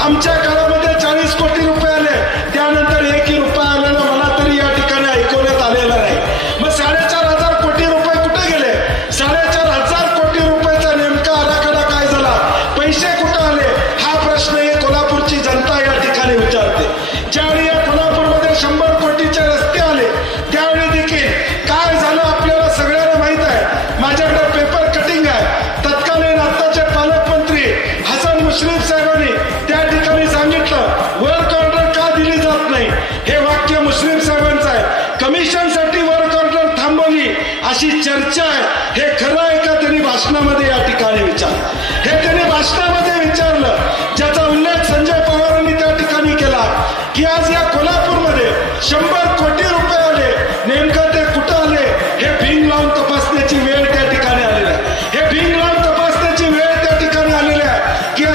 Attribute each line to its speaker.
Speaker 1: आमच्या काळामध्ये अशी चर्चा आहे. हे खरं आहे का त्यांनी भाषणामध्ये या ठिकाणी विचार हे त्यांनी भाषणामध्ये विचारलं. ज्याचा उल्लेख संजय पवारांनी त्या ठिकाणी केला. की आज या कोल्हापूरमध्ये शंभर कोटी रुपये आले नेमकं ते कुठं आले? हे भिंग लावून तपासण्याची वेळ त्या ठिकाणी आलेली आहे. हे भिंग लावून तपासण्याची वेळ त्या ठिकाणी आलेली आहे. की या